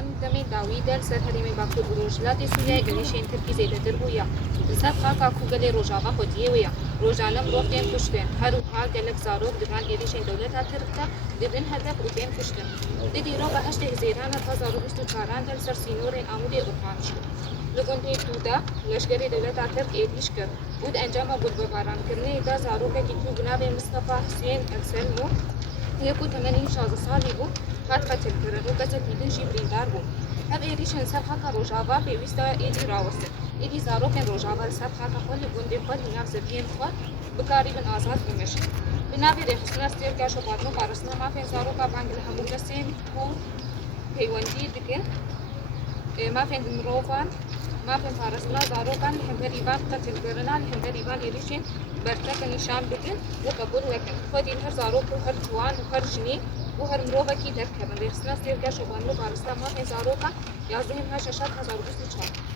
Wan demê dawî del ser herêmê Bakur û Rojhilatê Sûriyayê êrişên Tirkî zêdetir bûye. Li ser xaka ku gelê Rojava xwediyê wê ye. Rojane mirov tên kuştin. Her wiha gelek zarok divan êrişên dewleta Tirk de dibin hedef û tên kuştin. Di dîroka heştê hizêrana 2024 del ser sînorên Amûdê û Qanîş. Li gundê Tû de leşkerê dewleta Tirk êriş kir û di encama gulbebarankirinê de zarokekî Tû bi navê Mustafa Hüseyin Elselmû yê ku temenî 16 salî bû hat qetilkirin û kesekî din jî birîndar bû. Ev êrişên ser xaka Rojava pêwîst e êdî rawestin. Êdî zarokên Rojava li ser xaka xwe li gundê xwe li nav zeviyên xwe bikarîbin azad bimeşin. Bi navê rêxistina stêrka şopatî û parastina mafên zaroka bang li hemû kesên ku peywendî dikin mafên mirovan mafên parastina zarokan li hemberî van qetilkirina li hemberî van êrişên bertek nîşan bidin û qebûl wekin. Xwedî her zarok û her ciwan û her jinî û her mirovekî derkevin. Rêxistina stêrka şopatî û parastina mafên zarokan 11 Şeşat 2024